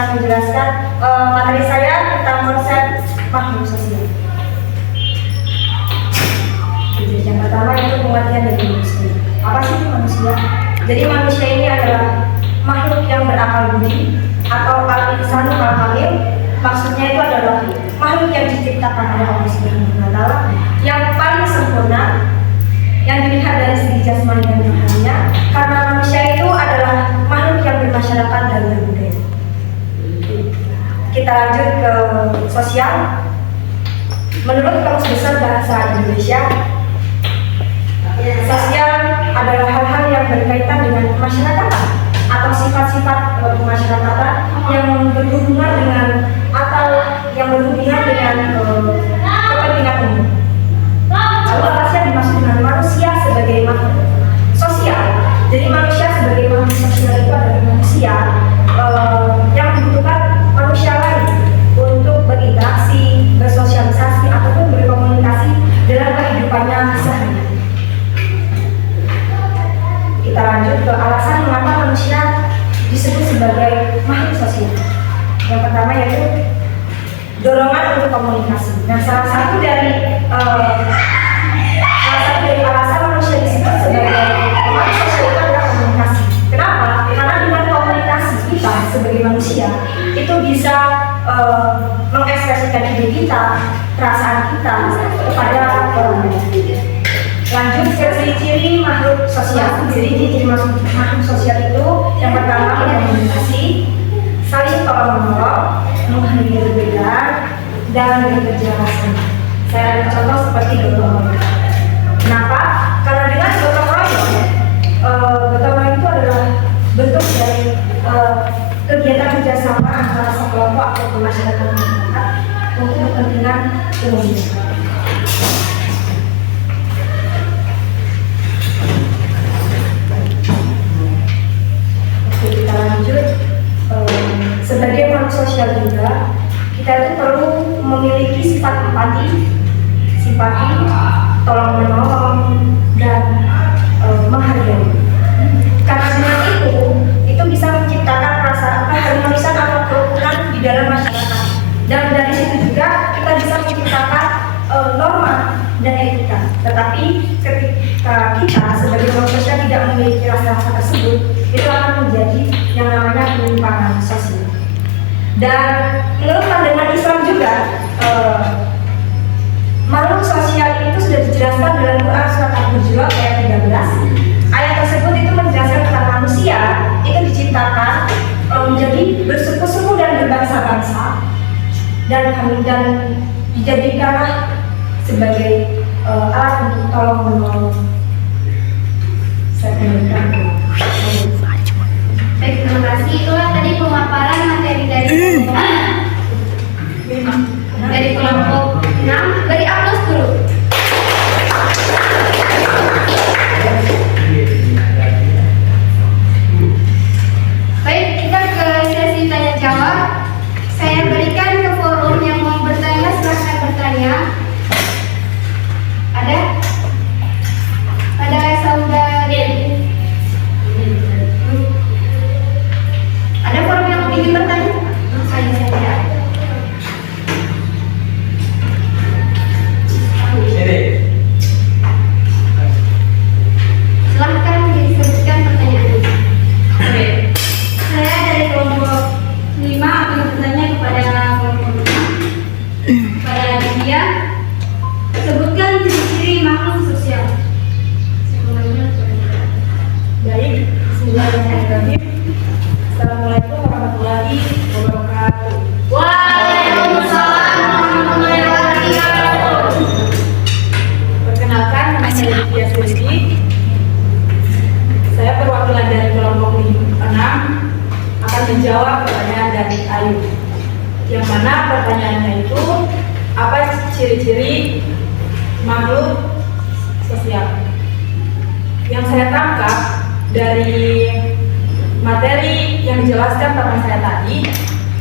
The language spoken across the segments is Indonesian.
akan menjelaskan materi saya tentang konsep makhluk sosial. Jadi yang pertama itu pengertian dari manusia. Apa sih manusia? Jadi manusia ini adalah makhluk yang berakal budi atal al-insanu al-kamil. Maksudnya itu adalah makhluk yang diciptakan oleh Allah Subhanahu wa Ta'ala yang paling sempurna, yang dilihat dari segi jasmani dan rohaninya, karena manusia itu adalah makhluk yang bermasyarakat dan berbudaya. Kita lanjut ke sosial. Menurut Kamus Besar Bahasa Indonesia, sosial adalah hal-hal yang berkaitan dengan kemasyarakatan atau sifat-sifat kemasyarakatan yang berhubungan dengan atau yang berhubungan dengan kepentingan umum. Lalu apa sih yang dimaksud dengan manusia sebagai makhluk sosial? Jadi manusia sebagai makhluk sosial itu adalah manusia yang membutuhkan manusia lain untuk berinteraksi, bersosialisasi ataupun berkomunikasi dalam kehidupannya sehari-hari. Kita lanjut ke alasan mengapa manusia disebut sebagai makhluk sosial. Yang pertama yaitu dorongan untuk komunikasi. Nah, salah satu dari alasan manusia disebut sebagai makhluk sosial itu adalah komunikasi. Kenapa? Karena dengan komunikasi kita sebagai manusia itu bisa mengekspresikan diri kita, perasaan kita kepada orang lain. Lanjut ke ciri-ciri makhluk sosial. Jadi ciri-ciri makhluk sosial itu yang pertama komunikasi, saling tolong-menolong, menghargai perbedaan, dan bekerja sama. Saya ada contoh seperti gotong royong. Kenapa? Karena dengan gotong royong itu adalah bentuk dari kegiatan kerjasama antara sekelompok atau masyarakat untuk kepentingan umum. Kita lanjut, sebagai makhluk sosial juga kita itu perlu memiliki sifat empati, simpati, tolong menolong, dan menghargai. Karena dengan itu bisa menciptakan rasa keharmonisan atau kerukunan di dalam masyarakat. Dan dari situ juga kita bisa menciptakan norma dan etika. Tetapi ketika kita sebagai makhluk sosial tidak memiliki rasa-rasa tersebut, itu akan menjadi yang namanya penyimpangan sosial. Dan menurut pandangan Islam juga, makhluk sosial itu sudah dijelaskan dalam Quran surat Al-Hujurat ayat 13. Ayat tersebut itu menjelaskan tentang manusia itu diciptakan menjadi bersuku-suku dan berbangsa-bangsa, dan dijadikanlah sebagai alat untuk tolong-menolong. Saya kembalikan. Baik, terima kasih. Itulah tadi pemaparan materi dari kelompok 6. Beri aplaus dulu. Baik, kita ke sesi tanya jawab. Saya berikan ke forum yang mau bertanya, silakan bertanya. Ada saudari. Ada forum yang ingin bertanya? Saya saja. Silahkan disebutkan pertanyaannya. Oke. Saya dari kelompok 5 akan bertanya kepada kelompok 6. Kepada dia, sebutkan ciri-ciri makhluk sosial. Baik, bismillahirrahmanirrahim. Assalamualaikum warahmatullahi wabarakatuh. Waalaikumsalam warahmatullahi wabarakatuh. Perkenalkan, nama saya Lydia Suci. Saya perwakilan dari kelompok 6 akan menjawab pertanyaan dari Ayu. Yang mana pertanyaannya itu, apa ciri-ciri makhluk sosial? Yang saya tangkap dari materi yang dijelaskan teman saya tadi,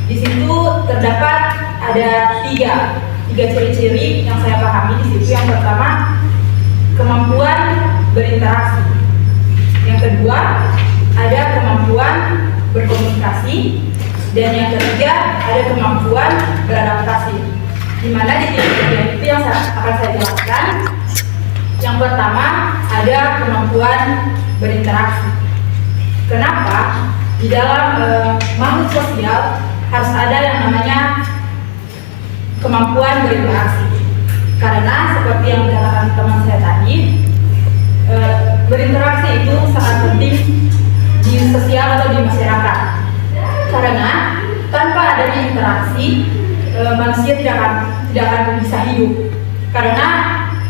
di situ terdapat ada tiga ciri-ciri yang saya pahami di situ. Yang pertama, kemampuan berinteraksi. Yang kedua, ada kemampuan berkomunikasi. Dan yang ketiga ada kemampuan beradaptasi, di mana di tiga itu yang akan saya jelaskan. Yang pertama ada kemampuan berinteraksi. Kenapa? Di dalam makhluk sosial harus ada yang namanya kemampuan berinteraksi. Karena seperti yang dikatakan teman saya tadi, berinteraksi itu sangat penting di sosial atau di masyarakat. Karena tanpa adanya interaksi, manusia tidak akan bisa hidup. Karena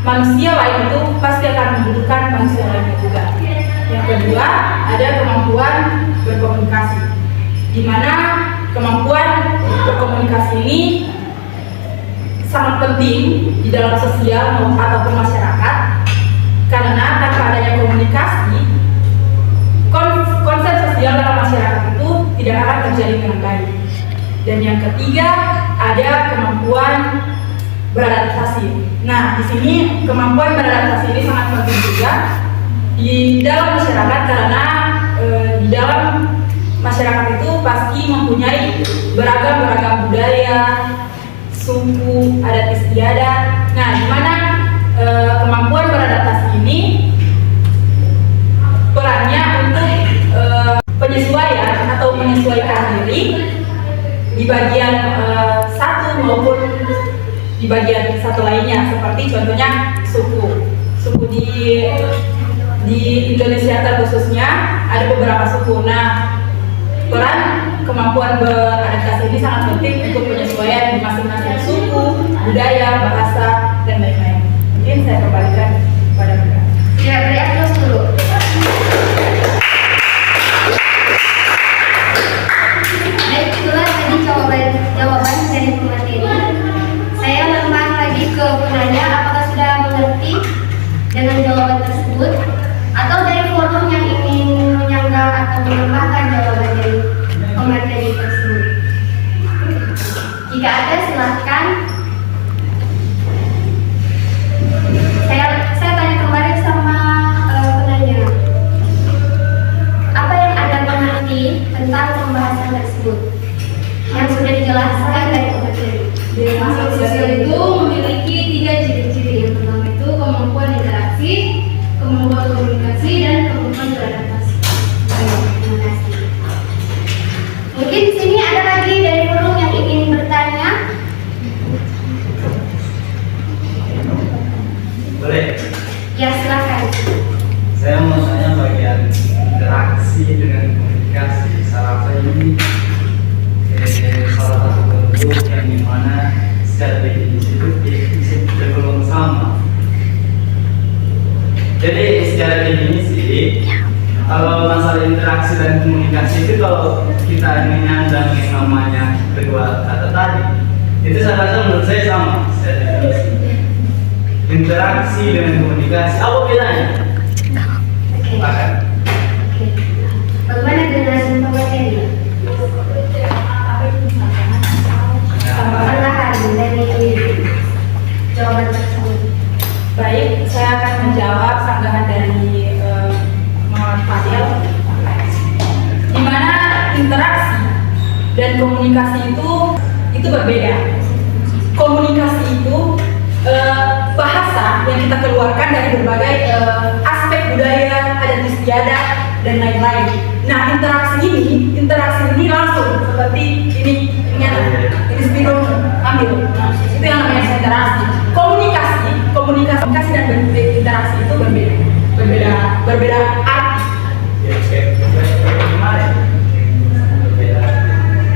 manusia lain itu pasti akan membutuhkan manusia lainnya juga. Yang kedua ada kemampuan berkomunikasi, di mana kemampuan berkomunikasi ini sangat penting di dalam sosial ataupun masyarakat. Karena tanpa adanya komunikasi, konsep sosial dalam masyarakat itu tidak akan terjadi dengan baik. Dan yang ketiga ada kemampuan beradaptasi. Nah, di sini kemampuan beradaptasi ini sangat penting juga di dalam masyarakat, karena di dalam masyarakat itu pasti mempunyai beragam budaya, suku, adat istiadat. Nah, di mana kemampuan beradaptasi ini perannya untuk penyesuaian atau menyesuaikan diri di bagian satu maupun di bagian satu lainnya. Seperti contohnya suku di Indonesia terkhususnya ada beberapa suku. Nah, peran kemampuan beradaptasi ini sangat penting untuk penyesuaian di masing-masing suku, budaya, bahasa, dan lain-lain. Mungkin saya kembalikan kepada Mbak. Ya, beri aplaus dulu. Baik, itulah tadi jawaban dari pemateri. Saya lempar lagi ke penanya, apakah sudah mengerti dengan jawaban tersebut, atau dari forum yang ingin menyanggah atau menambahkan jawaban dari pemateri tersebut? Jika ada, silakan. Saya tanya kembali sama penanya. Apa yang Anda mengerti tentang pembahasan tersebut yang sudah dijelaskan dari pemateri? Makhluk sosial itu memiliki 3 ciri-ciri. Yang pertama itu kemampuan interaksi, kemampuan komunikasi, dan kemampuan beradaptasi. Baik, terima kasih. Mungkin di sini ada lagi dari forum yang ingin bertanya. Boleh? Ya, silakan. Saya mau tanya bagian interaksi dengan komunikasi. Saya rasa ini salah satu bentuk yang dimana secara definisi itu tergolong sama. Jadi secara definisi, kalau masalah interaksi dan komunikasi itu kalau kita ingin nyandang yang namanya kedua kata tadi, itu saya rasa menurut saya sama secara definisi. Interaksi dengan komunikasi, apa bedanya? Oke. Bahkan Oke. Bagaimana dengan pemateri? Perlahan dari jawaban tersebut. Baik, saya akan menjawab sanggahan dari Muhammad Fadil, di mana interaksi dan komunikasi itu berbeda. Komunikasi itu bahasa yang kita keluarkan dari berbagai aspek budaya, adat istiadat, dan lain-lain. Nah, interaksi ini langsung seperti ini spidol ambil. Nah, itu yang namanya interaksi. Komunikasi dan interaksi itu berbeda arti.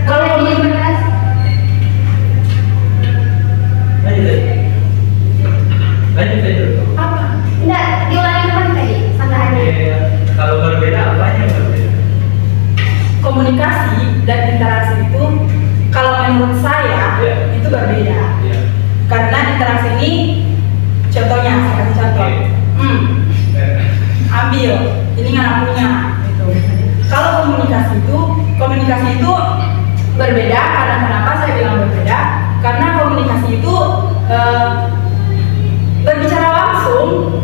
Kalau komunikasi, Apa? enggak diulangi kembali tadi sanggahannya. kalau berbeda apanya yang berbeda? Komunikasi dan interaksi itu kalau menurut saya itu berbeda. Karena interaksi ini contohnya, saya kasih contoh. Ambil, ini nggak punya gitu. Kalau komunikasi itu berbeda. Karena kenapa saya bilang berbeda? Karena komunikasi itu berbicara langsung,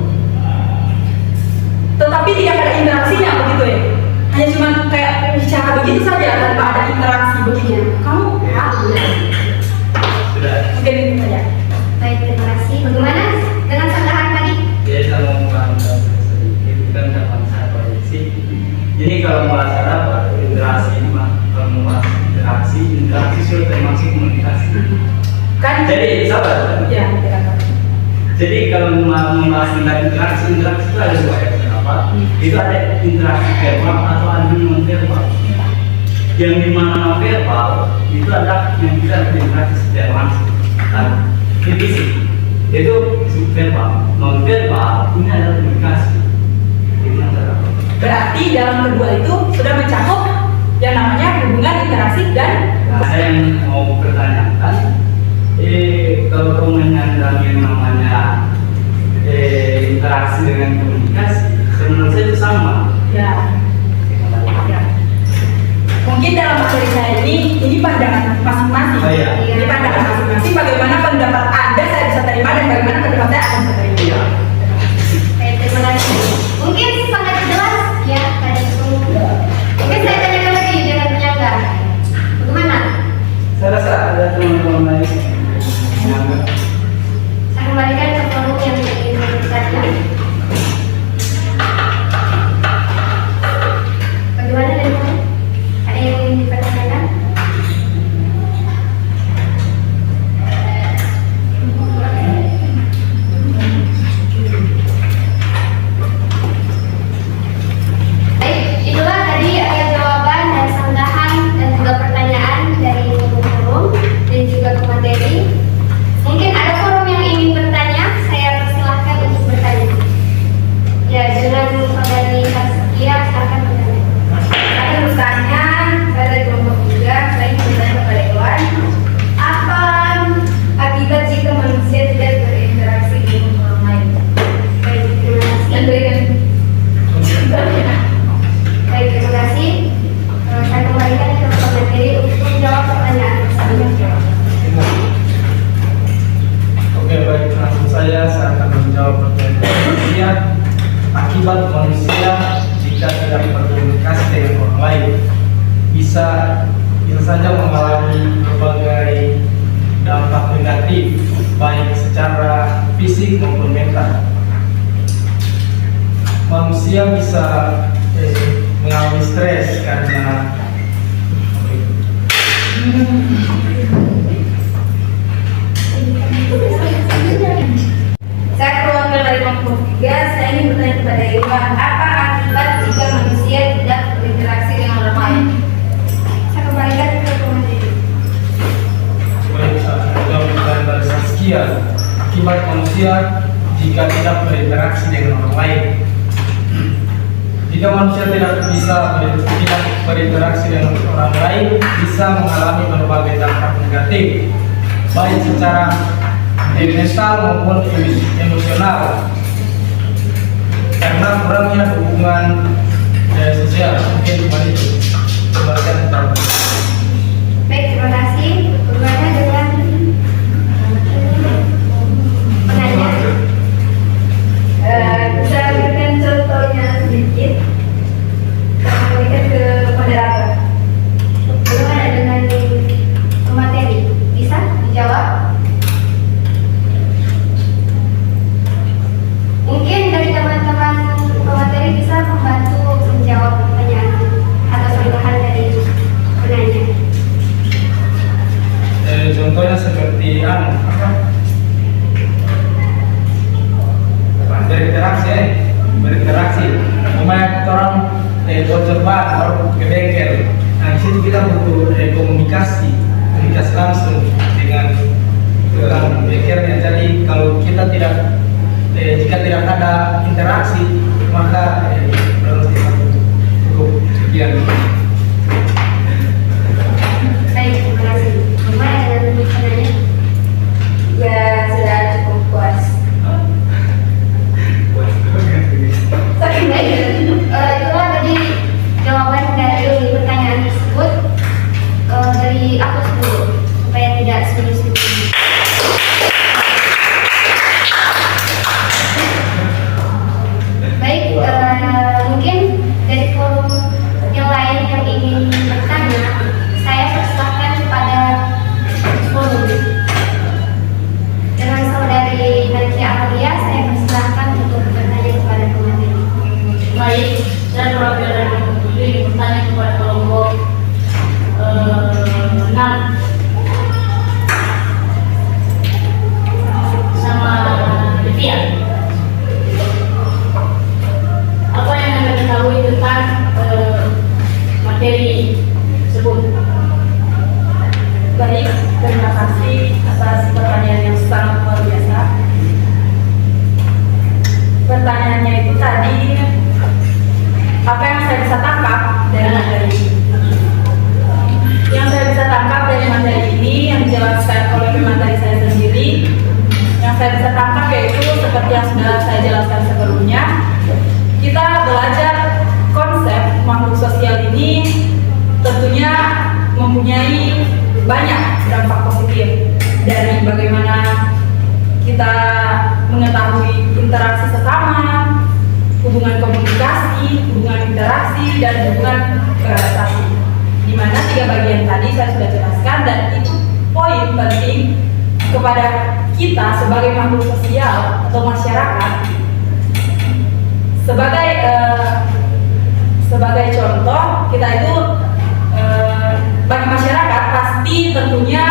tetapi tidak ada interaksinya begitu ya. Hanya cuma kayak bicara begitu saja tanpa ada interaksi begitu. kamu Sudah. mungkin itu saja. Baik, terima kasih. Bagaimana dengan sanggahan tadi? Jadi kalau menambah sedikit bukan dalam sahabat sih. Jadi kalau bahasa rapat interaksi kalau membahas interaksi sudah termasuk komunikasi. Kan Jadi sahabat. ya tidak apa. Jadi kalau membahas tentang interaksi itu ada dua ya. Apa? Itu ada interaksi verbal atau ada non verbal. Yang dimana non verbal itu ada yang kita berinteraksi secara langsung. Nah, ini fisik. Itu verbal. Non verbal ini adalah komunikasi. Itu yang terdapat. Berarti dalam kedua itu sudah mencakup yang namanya hubungan interaksi dan Nah, saya yang mau pertanyakan, kalau kamu menyandang yang namanya interaksi dengan komunikasi, menurut saya itu sama. ya. Ya. Mungkin dalam materi saya ini pandangan masing-masing. Oh, iya. Ini pandangan masing-masing. Bagaimana pendapat Anda saya bisa terima dan bagaimana pendapat saya akan bisa terima. Iya. Baik, terima kasih. Mungkin sangat jelas ya tadi itu. Mungkin saya tanyakan lagi dengan penyangga. Bagaimana? Saya rasa ada teman-teman lain yang Saya kembalikan ke forum yang tadi. Bagaimana dari kamu? Ada yang ingin dipertanyakan? Baik, itulah tadi ada jawaban dan sanggahan dan juga pertanyaan dari forum dan juga pemateri. Mungkin ada forum yang ingin bertanya, saya persilahkan untuk bertanya. Ya, dengan saudari Saskia, silakan bertanya. Saya bertanya, saya dari kelompok 3, saya ingin bertanya kepada Iwan, apa akibat jika manusia tidak berinteraksi dengan orang lain? Baik, terima kasih. Dan berikan Baik, terima kasih. Saya kembalikan ke pemateri untuk menjawab pertanyaan selanjutnya. Oke, baik, langsung saya akan menjawab pertanyaan manusia. Akibat manusia jika tidak berkomunikasi dengan orang lain bisa saja mengalami berbagai dampak negatif baik secara fisik maupun mental. Manusia bisa mengalami stres karena Saya perwakilan dari kelompok 3, saya ingin bertanya kepada Iwan, apa akibat jika manusia tidak berinteraksi dengan orang lain? Saya kembalikan ke pemateri. baik jawab pertanyaan dari Saskia. Akibat manusia jika tidak berinteraksi dengan orang lain. Jika manusia tidak berinteraksi dengan orang lain, bisa mengalami berbagai dampak negatif, baik secara mental maupun emosional, karena kurangnya hubungan sosial. Mungkin cuma itu. Kembalikan ke Baik, terima kasih. Bagaimana dengan penanya? Bisa berikan contohnya sedikit, saya berikan ke moderator. Bagaimana dengan pemateri? Bisa dijawab? Mungkin dari teman-teman pemateri bisa membantu menjawab pertanyaan atau sanggahan dari penanya. Contohnya seperti berinteraksi. Umpamanya orang bocor ban baru ke bengkel. Nah, di situ kita butuh komunikasi langsung dengan bengkelnya. Jadi kalau kita jika tidak ada interaksi, maka harus cukup sekian. Baik, terima kasih. Bagaimana dengan penanya? Ya, sudah cukup puas. Itulah tadi jawaban dari pertanyaan tersebut dari aku dulu supaya tidak sendiri-sendiri. Baik, mempunyai banyak dampak positif, dari bagaimana kita mengetahui interaksi sesama, hubungan komunikasi, hubungan interaksi, dan hubungan beradaptasi. Di mana 3 bagian tadi saya sudah jelaskan, dan itu poin penting kepada kita sebagai makhluk sosial atau masyarakat. Sebagai contoh, kita itu bagi masyarakat pasti tentunya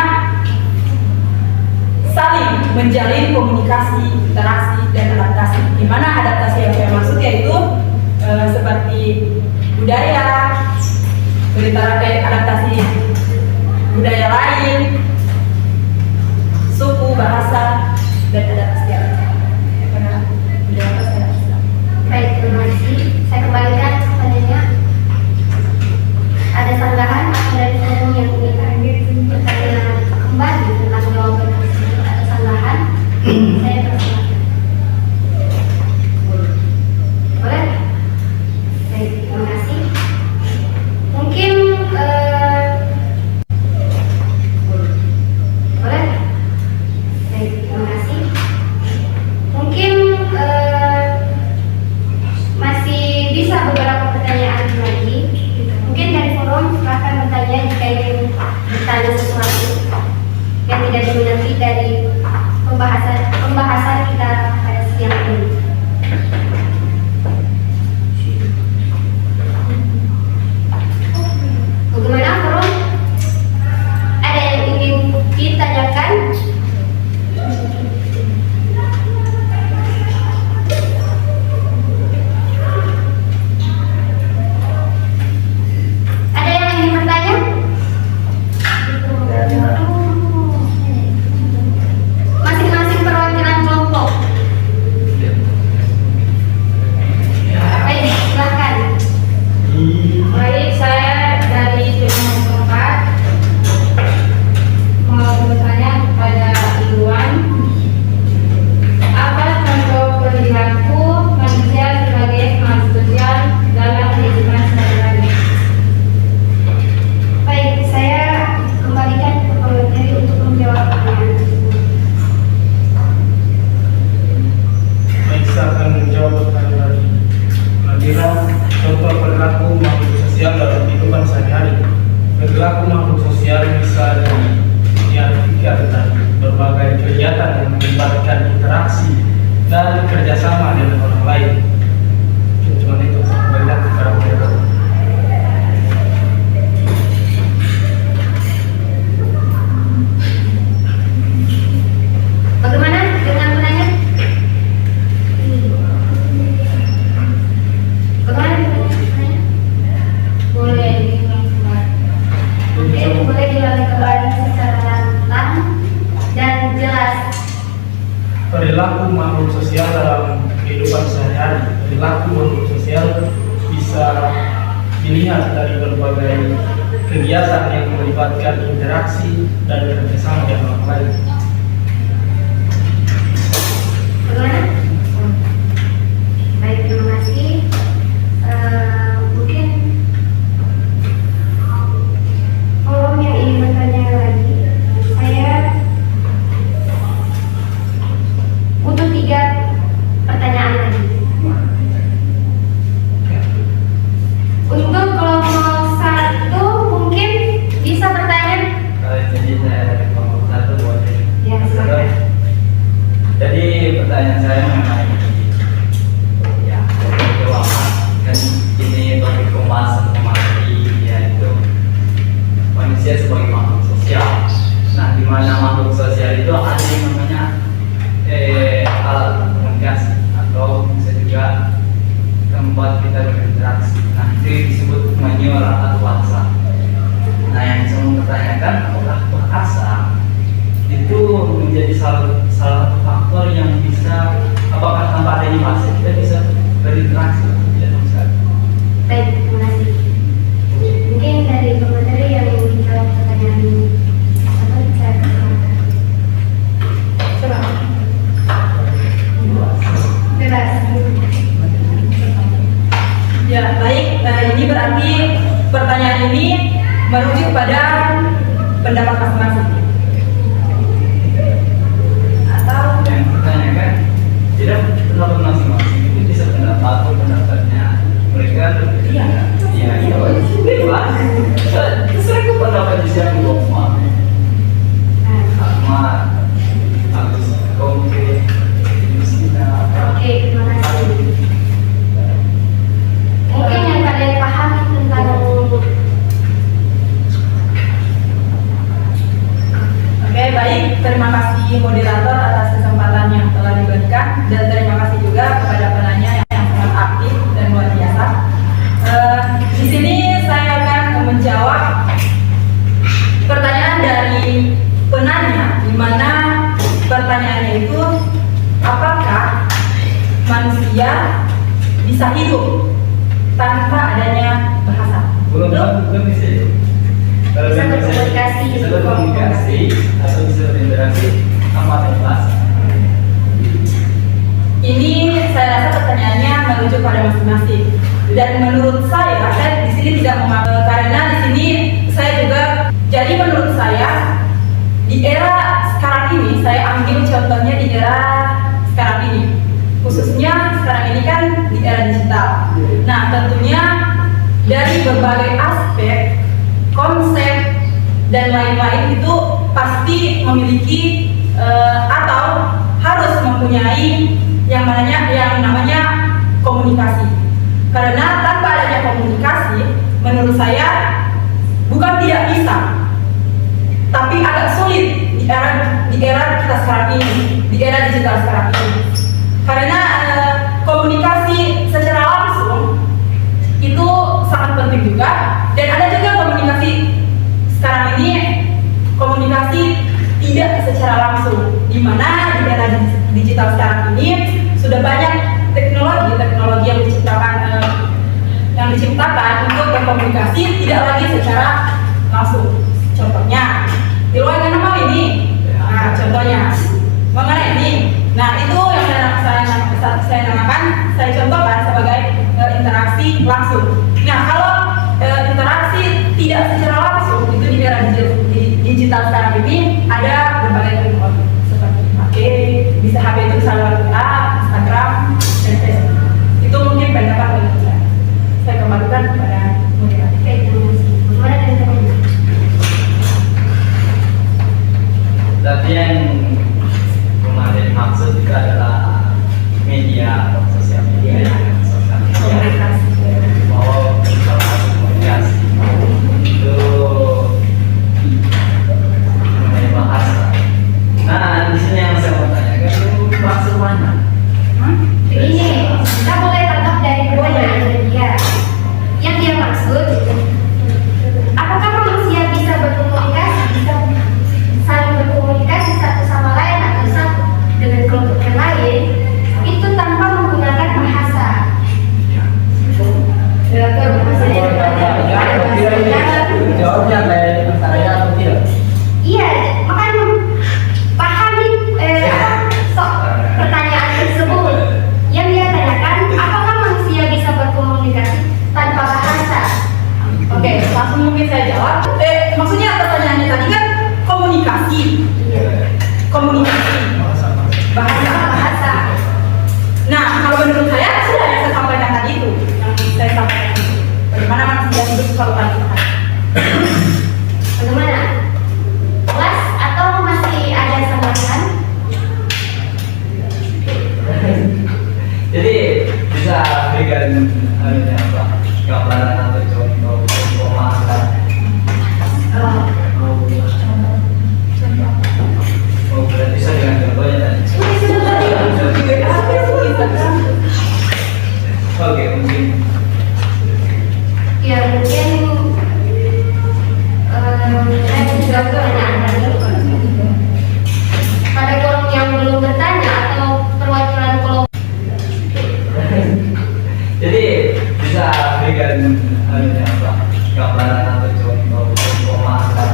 saling menjalin komunikasi, interaksi, dan adaptasi. Di mana adaptasi yang saya maksud yaitu seperti budaya, adaptasi budaya lain, suku, bahasa, dan adaptasi lainnya. Karena budaya bahasa. Baik, terima kasih. Saya kembalikan kepadanya. Ada sanggahan atau dari forum yang ingin bertanya kembali tentang jawaban tersebut atau sanggahan? Saya persilakan. Boleh? Baik, terima kasih. Mungkin boleh? Baik, terima kasih. Mungkin masih bisa beberapa pertanyaan lagi. Mungkin dari forum silahkan bertanya jika ingin bertanya sesuatu yang tidak dimengerti dari pembahasan kita pada siang ini. Bagaimana forum? Ada yang ingin ditanyakan? Ada yang ingin bertanya? Masing-masing perwakilan kelompok. Baik, silakan. Baik, saya dari Jurnal 4 mau bertanya kepada Iwan, apa contoh perilaku manusia sebagai makhluk sosial dalam kehidupan sehari-hari? Baik, saya kembalikan ke pemateri untuk menjawab pertanyaan tersebut. Baik, saya akan menjawab pertanyaan tadi. Kira contoh perilaku makhluk sosial dalam kehidupan sehari-hari. Perilaku makhluk sosial bisa diartikan dari berbagai kegiatan yang melibatkan interaksi dan kerjasama dengan orang lain. Cuma itu saya kembalikan kepada moderator. Bagaimana dengan penanya? Bagaimana dengan penanya? Boleh diulang kembali. Mungkin boleh diulangi kembali secara lantang dan jelas. Perilaku makhluk sosial dalam kehidupan sehari-hari. Perilaku makhluk sosial bisa dilihat dari berbagai kegiatan yang melibatkan interaksi dan kerjasama dengan orang lain. Bagaimana? Baik, terima kasih. Mungkin forum yang ingin bertanya lagi, saya butuh 3 pertanyaan lagi. Untuk kelompok 1 mungkin bisa bertanya. Jadi saya dari kelompok 1 boleh. Ya, silakan. Jadi pertanyaan saya mengenai ya keuangan, kan ini topik pembahasan materi yaitu manusia sebagai makhluk sosial. Nah, di mana makhluk sosial itu ada yang namanya alat komunikasi atau bisa juga tempat kita berinteraksi. Nah, itu disebut manual atau bahasa. Nah, yang saya mau pertanyakan, apakah bahasa itu menjadi salah satu faktor yang bisa, apakah tanpa adanya bahasa kita bisa berinteraksi? Tidak bisa. Baik, terima kasih. Mungkin dari pemateri yang ingin menjawab pertanyaan ini, atau saya persilakan. Bebas. Ya, baik. Ini berarti pertanyaan ini merujuk pada pendapat masing-masing. Atau yang pertanyakan tidak pendapat masing-masing itu bisa pendapat atau pendapatnya mereka Iya. iya bebas terserah ke pendapat siapa mau sama harus konkret Oke, terima kasih. Mungkin yang kalian pahami tentang Oke, baik. Terima kasih moderator atas kesempatan yang telah diberikan dan terima kasih juga kepada penanya yang sangat aktif dan luar biasa. Di sini saya akan menjawab pertanyaan dari penanya, di mana pertanyaannya itu apakah manusia bisa hidup tanpa adanya bahasa? belum bisa itu kalau Bisa belum berkomunikasi. bisa berkomunikasi atau bisa berinteraksi tanpa ada bahasa. Ini saya rasa pertanyaannya merujuk pada masing-masing. Dan menurut saya di sini tidak karena di sini saya juga. Jadi menurut saya di era sekarang ini, saya ambil contohnya di era sekarang ini, khususnya sekarang ini kan di era digital. Nah tentunya dari berbagai aspek, konsep dan lain-lain itu pasti memiliki atau harus mempunyai yang namanya komunikasi. Karena tanpa adanya komunikasi, menurut saya bukan tidak bisa, tapi agak sulit di era kita sekarang ini, di era digital sekarang ini. Karena komunikasi secara langsung itu sangat penting juga, dan ada juga komunikasi sekarang ini komunikasi tidak secara langsung, di mana di era digital sekarang ini sudah banyak teknologi yang diciptakan untuk berkomunikasi tidak lagi secara langsung. Contohnya di luar nama ini, nah contohnya mengenai ini, nah itu yang saya namakan, saya contohkan sebagai interaksi langsung. Nah kalau interaksi tidak secara langsung itu di era digital sekarang ini ada berbagai teknologi seperti HP, bisa HP itu bisa lewat WA, Instagram, dan Facebook. Itu mungkin pendapat dari saya. Saya kembalikan kepada moderator. Oke, terima kasih. Bagaimana dengan teman-teman? Tapi yang kemarin maksud itu adalah media atau sosial media, bahwa salah satu komunikasi itu mengenai bahasa. Nah, di sini yang saya mau tanyakan itu bahasa mana? Ini kita boleh tangkap dari pertanyaan dia. Yang dia maksud, apakah manusia bisa berkomunikasi, bisa saling berkomunikasi satu sama lain atau satu dengan kelompok yang lain itu tanpa menggunakan bahasa? Jawabnya kayak saya atau tidak? Iya, makanya pahami pertanyaan tersebut. Yang dia tanyakan, apakah manusia bisa berkomunikasi tanpa bahasa? Oke, langsung mungkin saya jawab. Maksudnya pertanyaannya tadi kan komunikasi, bahasa. Nah, kalau menurut saya sudah yang saya sampaikan tadi itu, yang saya sampaikan itu. Bagaimana manusia hidup kalau tanpa bahasa? Bagaimana? Jelas atau masih ada tambahan? Jadi bisa berikan apa gambaran atau contoh pemahaman. Oh, berarti bisa dengan contohnya tadi. Oke, mungkin Ya mungkin saya menjawab pertanyaan tadi. Pada forum yang belum bertanya atau perwakilan kelompok. jadi bisa berikan apa gambaran atau contoh pemahaman.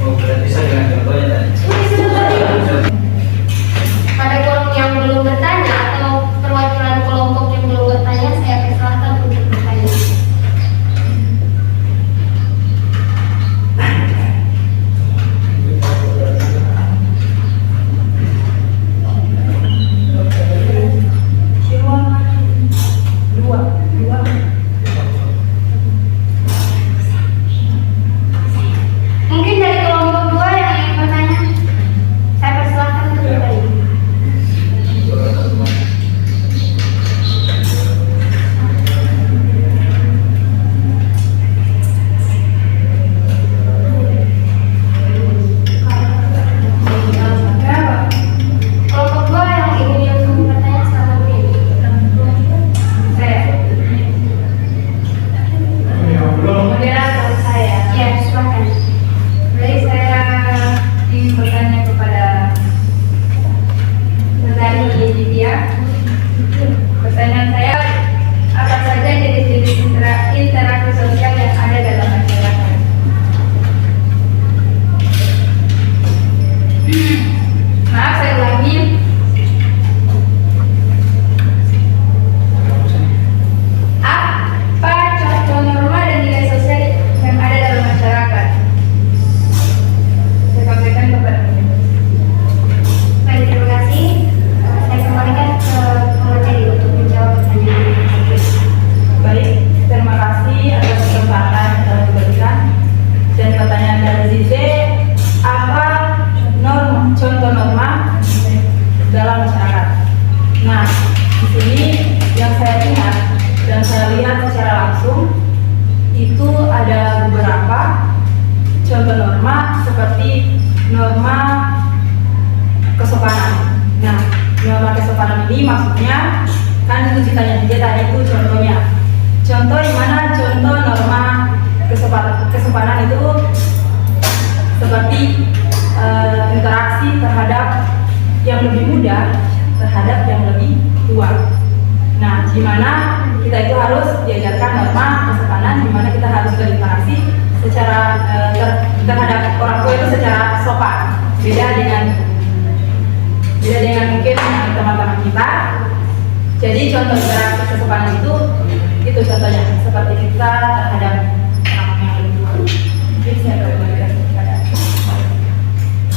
Oh, berarti bisa dengan contohnya tadi. Pada forum yang belum bertanya atau perwakilan kelompok yang belum bertanya, saya persilahkan Nah, di sini yang saya ingat dan saya lihat secara langsung itu ada beberapa contoh norma seperti norma kesopanan. Nah, norma kesopanan ini maksudnya kan itu ditanya dia tadi itu contohnya. Contoh di mana contoh norma kesopanan itu seperti interaksi terhadap yang lebih muda terhadap yang lebih tua. Nah, di mana kita itu harus diajarkan norma kesopanan, di mana kita harus berinteraksi secara terhadap orang tua itu secara sopan. Beda dengan mungkin teman-teman kita. Jadi contoh interaksi kesopanan itu contohnya seperti kita terhadap orang yang lebih tua. Mungkin saya berbagi kepada.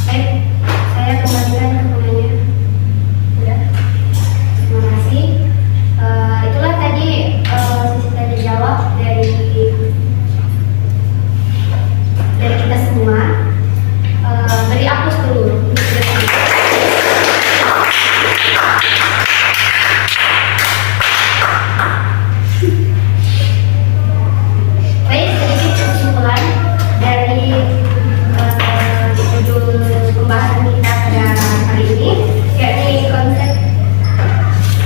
Baik, saya kembalikan ke penanya. Sudah. Terima kasih. Itulah tadi sesi tanya jawab dari kita semua. Beri aplaus dulu. Baik, sedikit kesimpulan dari judul pembahasan kita pada hari ini, yakni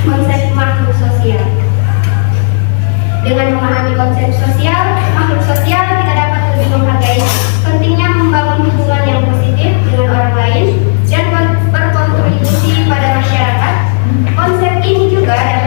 konsep makhluk sosial. Dengan memahami konsep sosial, makhluk sosial, kita dapat lebih menghargai pentingnya membangun hubungan yang positif dengan orang lain dan berkontribusi pada masyarakat. Konsep ini juga dapat